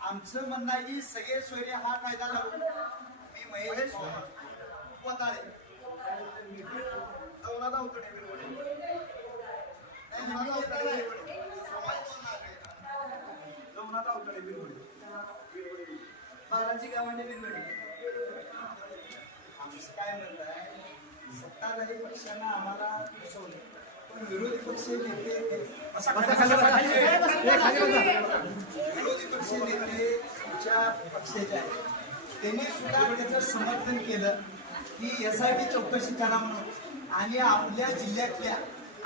आमचं म्हणणं आहे की सगळे सोयरे हा कायदा लागू मी महेश पवार, कोताळे दौलादा उतडे बिरवडे. नाही, दौलादा उतडे बिरवडे. दौलादा गावाने बिरवडे. आमचं काय म्हणणं आहे सत्ताधारी पक्षानं आम्हाला फसवलं विरोधी पक्ष नेते विरोधी पक्ष नेते तुमच्या पक्षाचे आहेत त्यांनी सुद्धा त्याचं समर्थन केलं की एस आय टी चौकशी करा म्हणून. आणि आपल्या जिल्ह्यातल्या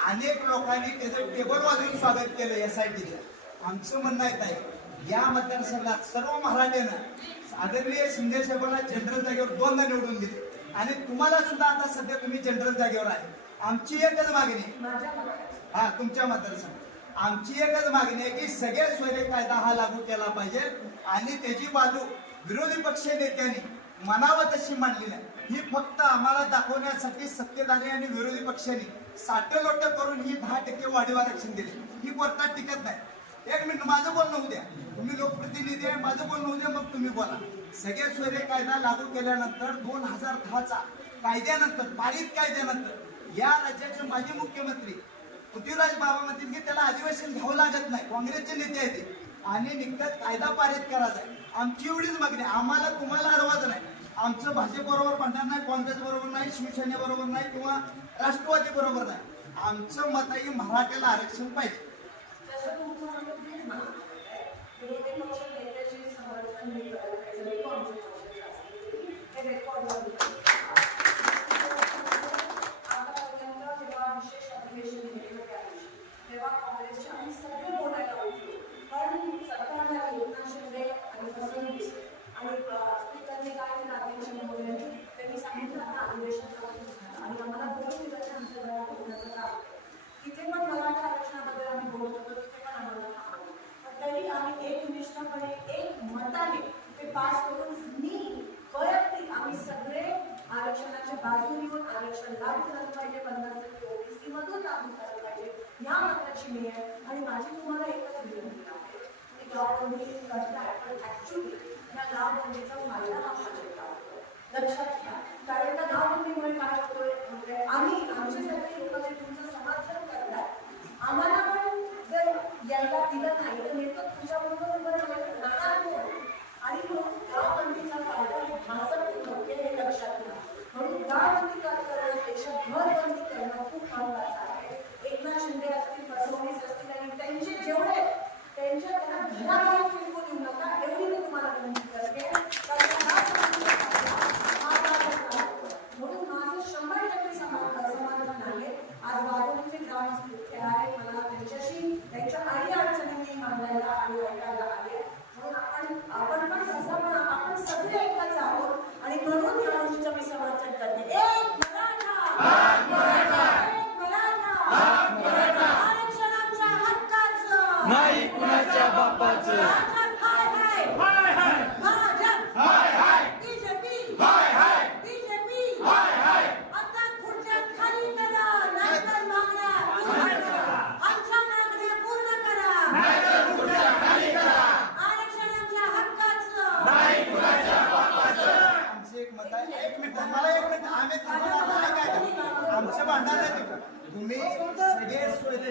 अनेक लोकांनी त्याचं टेबल वाजवून स्वागत केलं एस आय टीचं आमचं म्हणणं आहे ताई या मतदारसंघात सर्व महाराजांना आदरणीय शिंदे साहेबांना जनरल जागेवर दोनदा निवडून दिले. आणि तुम्हाला सुद्धा आता सध्या तुम्ही जनरल जागेवर आहे. आमची एकच मागणी. आहे. हा तुमच्या मतदारसंघ आमची एकच मागणी आहे की सगळे सोयरे कायदा हा लागू केला पाहिजे आणि त्याची बाजू विरोधी पक्ष नेत्यांनी मनावं तशी मांडली नाही. ही फक्त आम्हाला दाखवण्यासाठी सत्तेधारी आणि विरोधी पक्षांनी साठलोट करून ही दहा टक्के वाढीव आरक्षण दिले. ही कोर्टात टिकत नाही. एक मिनिट माझं बोलणं उद्या द्या. तुम्ही लोकप्रतिनिधी आहे माझं बोलणं उद्या द्या मग तुम्ही बोला. सगळे सोयरे कायदा लागू केल्यानंतर दोन हजार दहाचा कायद्यानंतर पारित कायद्यानंतर या राज्याचे माजी मुख्यमंत्री पृथ्वीराज बाबा म्हणतील की त्याला अधिवेशन घ्यावं लागत नाही काँग्रेसचे नेते आहेत ते. आणि निकट कायदा पारित करायचा आहे आमची एवढीच मागणी आम्हाला तुम्हाला अडवायचं नाही. आमचं भाजपबरोबर बरोबर नाही काँग्रेस बरोबर नाही शिवसेनेबरोबर नाही किंवा राष्ट्रवादी बरोबर नाही. आमचं मत आहे की मराठ्याला आरक्षण पाहिजे जसं तुमचं म्हणणं तेच मला. विरोधी पक्ष नेत्याचे समर्थन मी करत नाही. जरी तो आमच्या पक्षाचा असेल. हे रेकॉर्ड झालं. आतापर्यंत जेव्हा विशेष अधिवेशन घेतलं त्या दिवशी, तेव्हा काँग्रेसचे आम्ही सगळे बोलायला उठलो. पण सरकारला एकनाथ शिंदे आणि आणि स्पीकरने काय केलं? अध्यक्षांनी त्यांनी सांगितलं आता अधिवेशन आणि आम्हाला बोलून दिलं की आमच्या घरात बोलण्याचं काम तिथे पण मराठा आरक्षणाबद्दल आम्ही बोलत होतो तिथे पण आम्हाला पण तरी आम्ही एकनिष्ठपणे एक मताने ते पास करून मी वैयक्तिक आम्ही सगळे आरक्षणाच्या बाजूने येऊन आरक्षण लागू झालं पाहिजे. पन्नास टक्के ओबीसी मधून लागू झालं. या मंत्राची मी आहे आणि माझी तुम्हाला एकच विनंती आहे की गावबंदी करताय पण ऍक्च्युली या गावबंदीचा फायदा हा भाजपला लक्षात घ्या. कारण त्या गावबंदीमुळे काय होतोय म्हणजे आम्ही आमच्यासाठी लोक जे तुमचं समर्थन करतात आम्हाला पण जर यायला दिलं नाही तर नेमकं तुझ्याबरोबर बरं राहणार कोण? आणि म्हणून गावबंदीचा फायदा हे भाजप लोक हे लक्षात घ्या म्हणून गावबंदी का करण्यापेक्षा घरबंदी करणं खूप महत्वाचं आहे एकनाथ शिंदे असतील फडणवीस असतील आणि त्यांचे जेवढे त्यांच्या त्यांना घराबाहेर फिरकून येऊ नका एवढी मी तुम्हाला विनंती करते कारण गावबंदीचा फायदा हा गावाला होतो. म्हणून माझं शंभर टक्के समा- समाधान आहे आज वाघोलीचे ग्रामस्थ इथे आहे मला त्यांच्याशी त्याच्या काही अडचणी मी मांडायला आणि ऐकायला आले म्हणून आपण आपण पण तसं पण आपण सगळे ऐकायचं आहोत. आणि म्हणून या गोष्टीचं मी समर्थन करते. एक मराठा एक मराठा आरक्षणाच्या हक्काचं नाही कुणाच्या बापाचं भाजप हाय हाय भाजप बीजेपी बीजेपी आता खुर्च्या खाली करा नाहीतर मागण्या पूर्ण करा. आमच्या मागण्या पूर्ण करा आरक्षणाच्या हक्काचं आमचं एक आहे. एक मिनिट मला एक मिनिट. आम्ही थांबणार काय आमचं भांडण आहे तुम्ही सगळे सोयरे.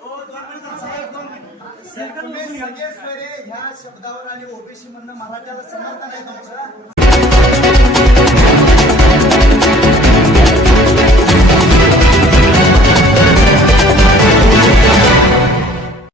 हो, दोन मिनिट साहेब, दोन मिनिटं. तुम्ही सगळे सोयरे ह्या शब्दावर आणि ओबीसी मधनं मराठ्याला समर्थन आहे तुमचं.